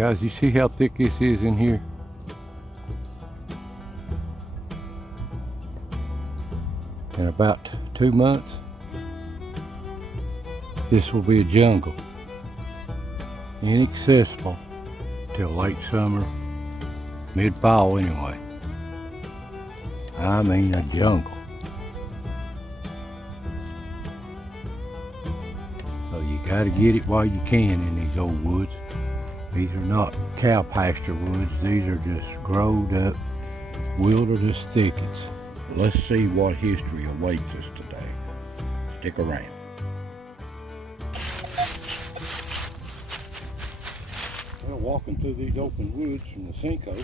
Guys, you see how thick this is in here? In about 2 months, this will be a jungle. Inaccessible till late summer, mid-fall anyway. I mean a jungle. So you gotta get it while you can in these old woods. These are not cow pasture woods, these are just growed up wilderness thickets. Let's see what history awaits us today. Stick around. Well, walking through these open woods from the sinkhole,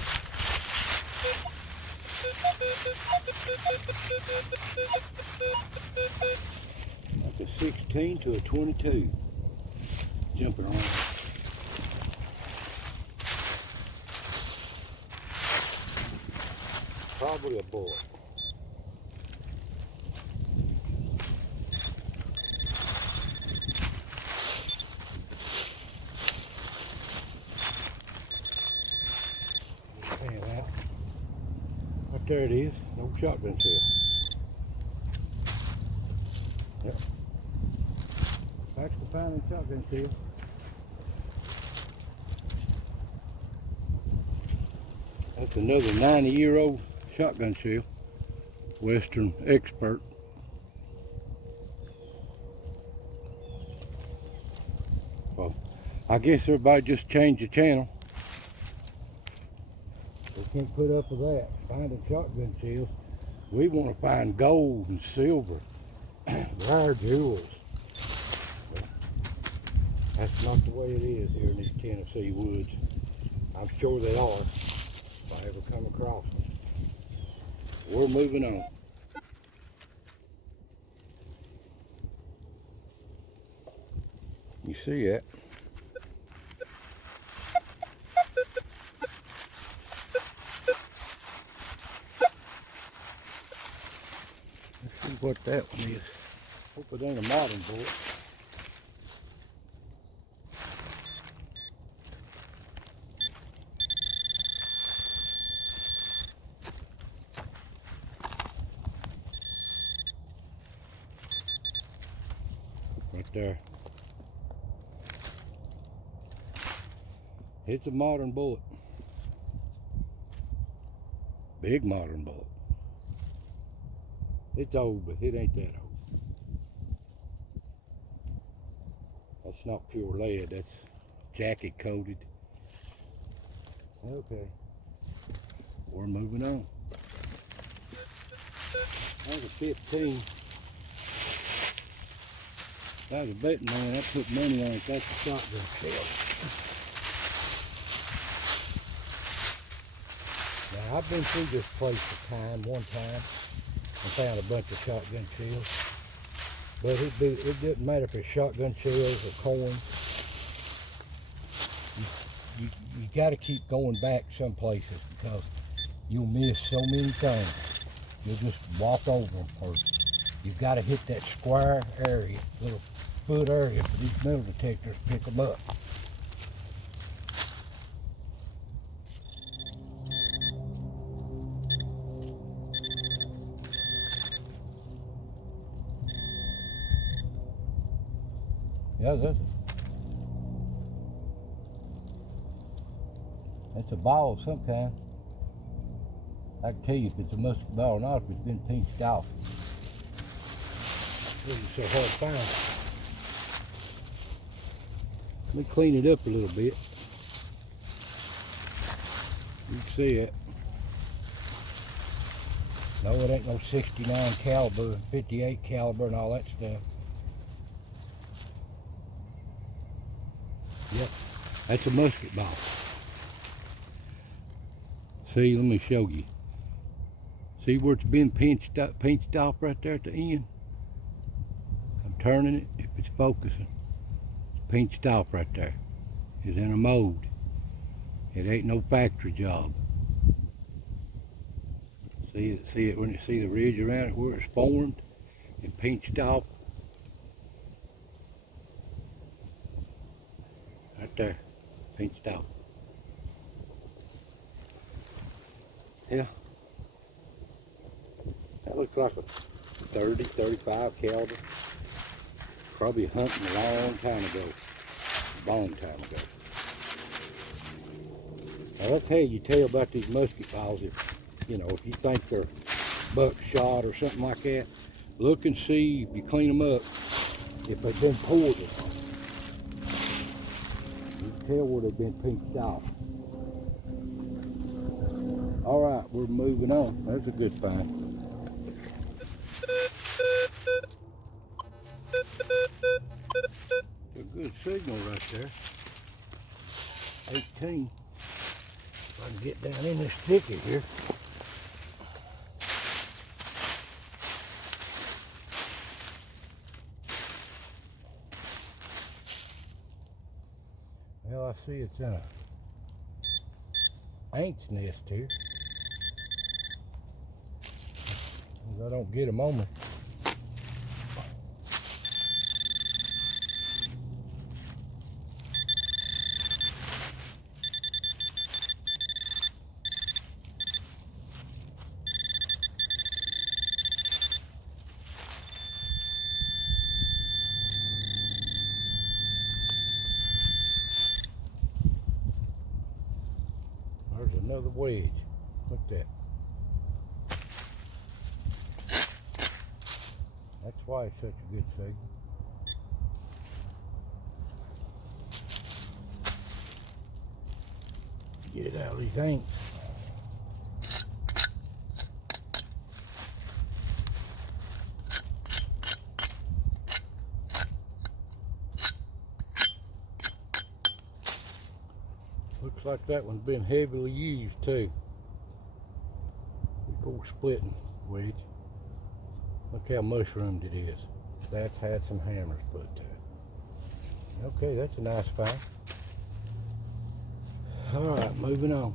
like a 16 to a 22 jumping around. Probably a bullet. Right there it is, no shotgun shell. Yep. Actually finding shotgun shell. That's another 90-year-old shotgun shell. Western expert. Well, I guess everybody just changed the channel. We can't put up with that. Finding shotgun shells. We want to find gold and silver, rare jewels. But that's not the way it is here in these Tennessee woods. I'm sure they are, if I ever come across them. We're moving on. You see that? Let's see what that one is. Hope it ain't a modern bullet. Right there. It's a modern bullet. Big modern bullet. It's old, but it ain't that old. That's not pure lead, that's jacket coated. Okay. We're moving on. That was a 15. If I was a betting man, I'd put money on it. That's a shotgun shell. Now, I've been through this place one time, and found a bunch of shotgun shells. But it doesn't matter if it's shotgun shells or coins. You got to keep going back some places because you'll miss so many things. You'll just walk over them, or you've got to hit that square area, little foot area for these metal detectors to pick them up. Yeah, that's a ball of some kind. I can tell you if it's a musket ball or not if it's been pinched off. It's so hard to find. Let me clean it up a little bit. You can see it. No, it ain't no 69 caliber, 58 caliber and all that stuff. Yep, that's a musket ball. See, let me show you. See where it's been pinched off right there at the end? I'm turning it, if it's focusing. It's pinched off right there. It's in a mold. It ain't no factory job. See it when you see the ridge around it where it's formed and pinched off? Right there, pinched off. Yeah. That looks like a 30, 35 caliber. Probably hunting a long time ago. Long time ago. Now that's how you tell about these musket balls. If you think they're buckshot or something like that, look and see if you clean them up if they've been pulled or not. You can tell where they've been pinched off. All right, we're moving on. There's a good find. It's a good signal right there. 18. If I can get down in this thicket here. Well, I see it's in a ant's nest here. I don't get them on me. There's another wedge. Look at that. That's why it's such a good signal. Get it out of these ants. Looks like that one's been heavily used too. Big old splitting wedge. Look how mushroomed it is. That's had some hammers put to it. Okay, that's a nice find. All right, moving on.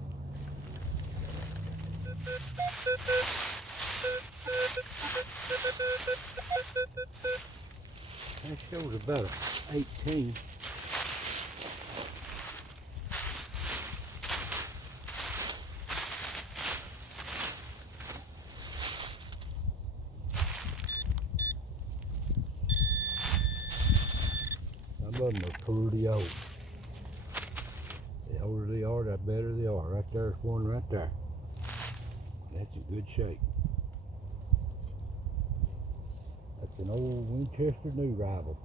That shows about 18. Some of them are pretty old. The older they are, the better they are. Right there's one right there. That's in good shape. That's an old Winchester new rival.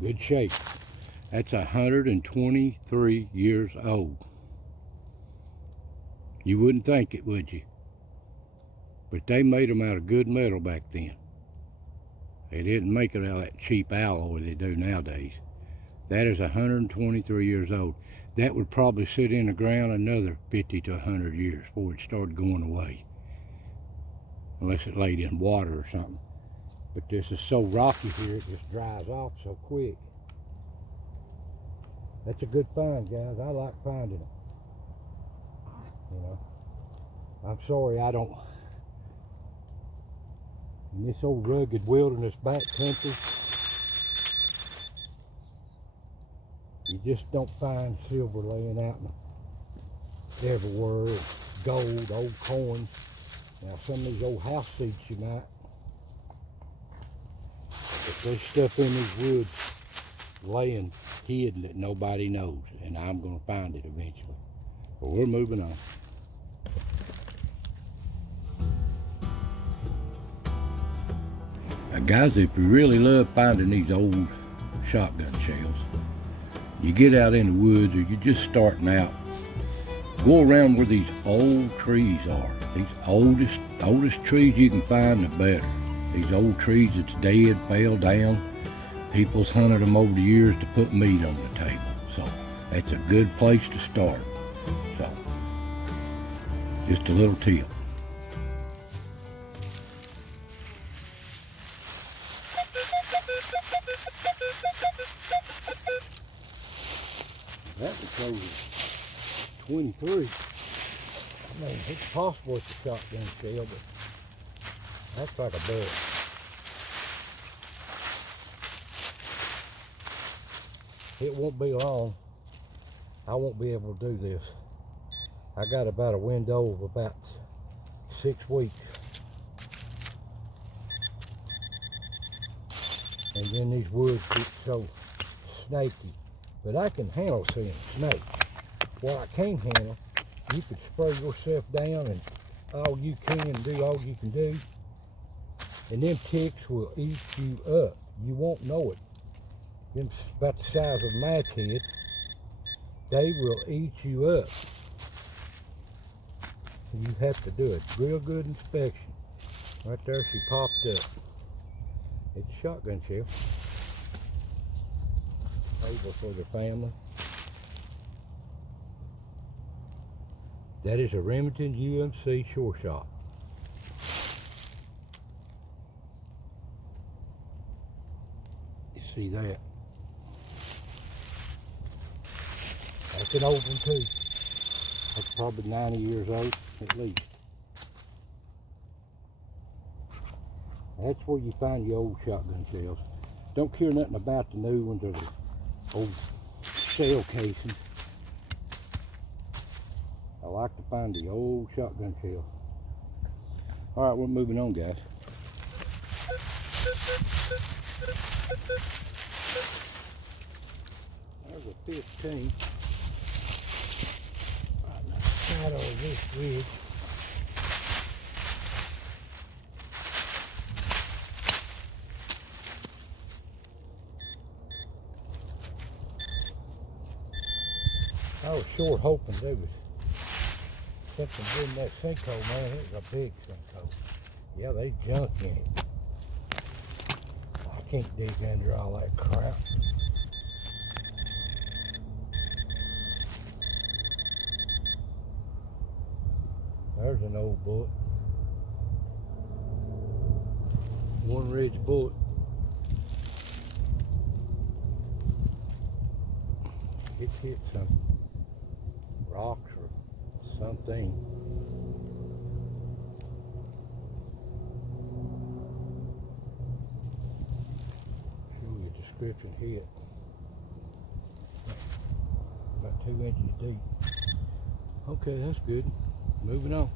Good shape. That's 123 years old. You wouldn't think it, would you? But they made them out of good metal back then. They didn't make it out of that cheap alloy they do nowadays. That is 123 years old. That would probably sit in the ground another 50 to 100 years before it started going away. Unless it laid in water or something. But this is so rocky here, it just dries off so quick. That's a good find, guys. I like finding them. You know, I'm sorry I don't. In this old rugged wilderness back country, you just don't find silver laying out everywhere. Gold, old coins. Now some of these old house seats you might. But there's stuff in these woods laying hidden that nobody knows. And I'm going to find it eventually. But we're moving on. Now guys, if you really love finding these old shotgun shells, you get out in the woods or you're just starting out, go around where these old trees are. These oldest trees you can find, the better. These old trees that's dead, fell down. People's hunted them over the years to put meat on the table. So that's a good place to start. So just a little tip. That one closes 23. I mean, it's possible it's a shotgun shell, but that's like a bed. It won't be long I won't be able to do this. I got about a window of about 6 weeks. And then these woods get so snaky. But I can handle seeing snakes. What I can't handle, you could spray yourself down and all you can do, all you can do. And them ticks will eat you up. You won't know it. Them about the size of a match head. They will eat you up. You have to do a real good inspection. Right there, she popped up. It's a shotgun shell. Able for the family. That is a Remington UMC short shot. You see that? That's an old one too. That's probably 90 years old at least. That's where you find your old shotgun shells. Don't care nothing about the new ones or the old shell casings. I like to find the old shotgun shell. All right, we're moving on, guys. There's a 15. Right in the shadow of this ridge. I was sure hoping there was something good in that sinkhole, man. It was a big sinkhole. Yeah, they junk in it. I can't dig under all that crap. There's an old bullet. One ridge bullet. It hit some rocks or something. Show you a description hit. About 2 inches deep. Okay, that's good. Moving on.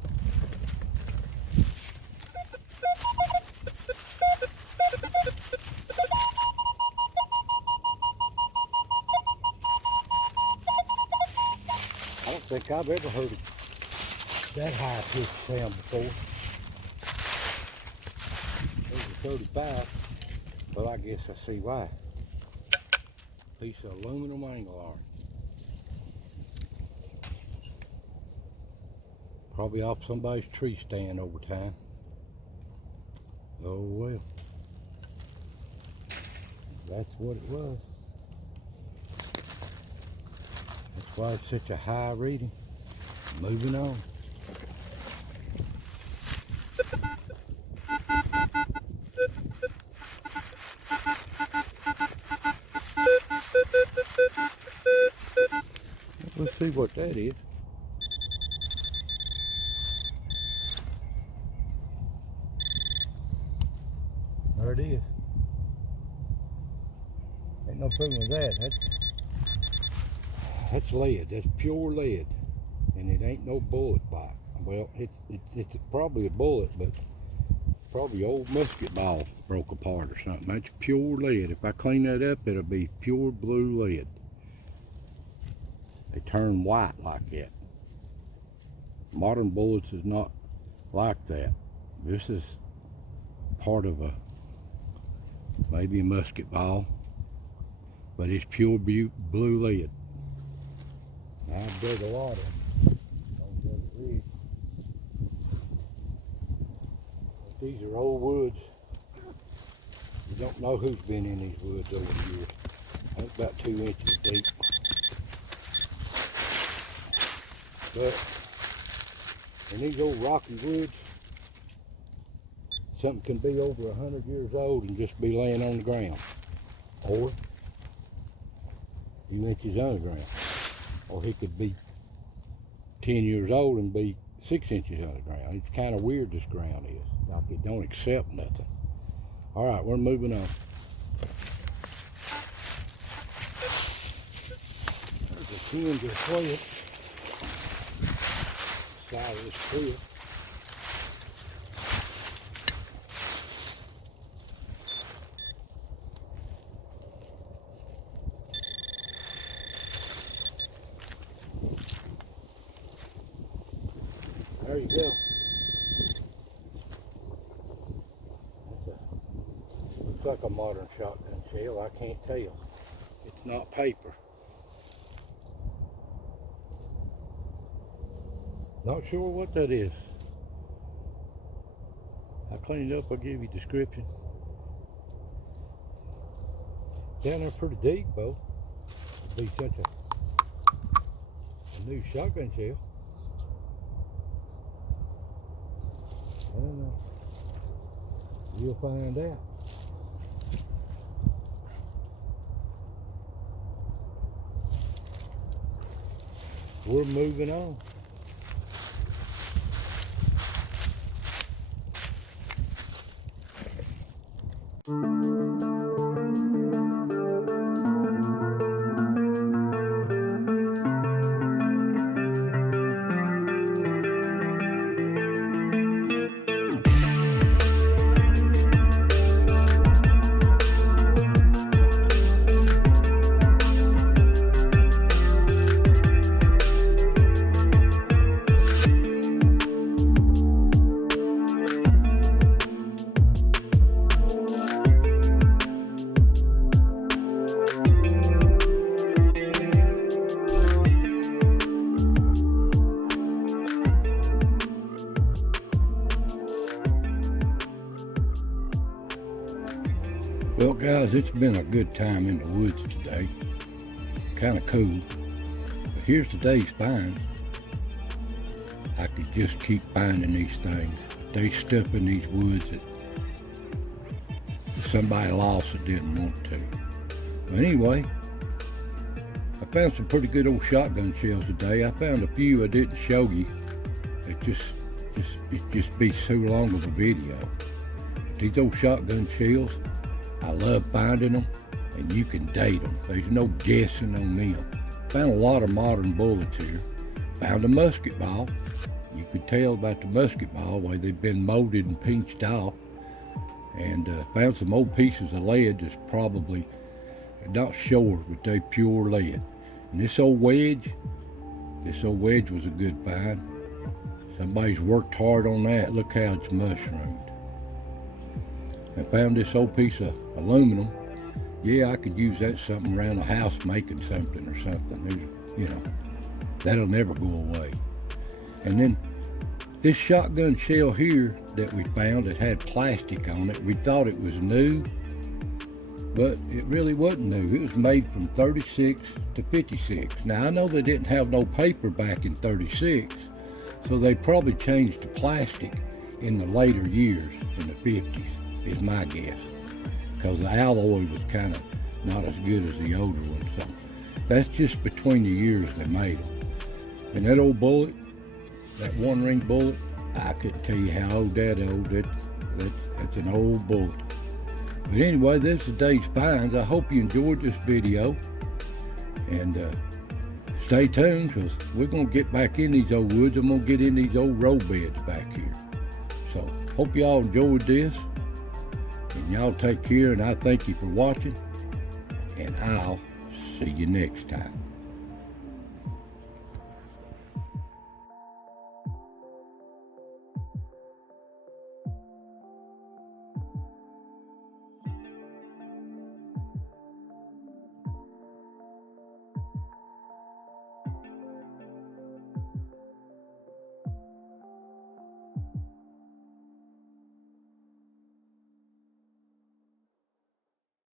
I don't think I've ever heard that high pitched sound before. There's a 35, but I guess I see why. Piece of aluminum angle iron. Probably off somebody's tree stand over time. Oh well. That's what it was. That's why it's such a high reading. Moving on. Let's see what that is. There it is. Ain't no fooling with that. That's lead. That's pure lead, and it ain't no bullet box. Well, it's probably a bullet, but probably old musket ball broke apart or something. That's pure lead. If I clean that up, it'll be pure blue lead. They turn white like that. Modern bullets is not like that. This is part of maybe a musket ball, but it's pure blue lead. I've dug a lot of them on the other ridge. But these are old woods. You don't know who's been in these woods over the years. I think about 2 inches deep. But in these old rocky woods, something can be over 100 years old and just be laying on the ground, or a few inches underground. Or he could be 10 years old and be 6 inches underground. It's kind of weird, this ground is. Like it don't accept nothing. All right, we're moving on. There's a hinge or clip. Side of this clip. There you go. Looks like a modern shotgun shell. I can't tell. It's not paper. Not sure what that is. I'll clean it up. I'll give you a description. Down there pretty deep, though. It'd be such a new shotgun shell. I don't know. You'll find out. We're moving on. Well guys, it's been a good time in the woods today. Kind of cool. But here's today's finds. I could just keep finding these things. But they stuff in these woods that somebody lost that didn't want to. But anyway, I found some pretty good old shotgun shells today. I found a few I didn't show you. It just be so long of a video. But these old shotgun shells, I love finding them, and you can date them. There's no guessing on them. Found a lot of modern bullets here. Found a musket ball. You could tell about the musket ball, where they've been molded and pinched off. And found some old pieces of lead that's probably not sure, but they pure lead. And this old wedge was a good find. Somebody's worked hard on that. Look how it's mushroomed. I found this old piece of aluminum. Yeah, I could use that something around the house making something or something. You know, that'll never go away. And then this shotgun shell here that we found that had plastic on it, we thought it was new, but it really wasn't new. It was made from 36 to 56. Now I know they didn't have no paper back in 36, so they probably changed to plastic in the later years, in the 50s. Is my guess, because the alloy was kind of not as good as the older ones. So that's just between the years they made them. And that old bullet, that one ring bullet, I couldn't tell you how old that is. That's an old bullet. But anyway, this is today's finds. I hope you enjoyed this video, and stay tuned, because we're going to get back in these old woods. I'm going to get in these old road beds back here. So hope y'all enjoyed this. And y'all take care, and I thank you for watching, and I'll see you next time.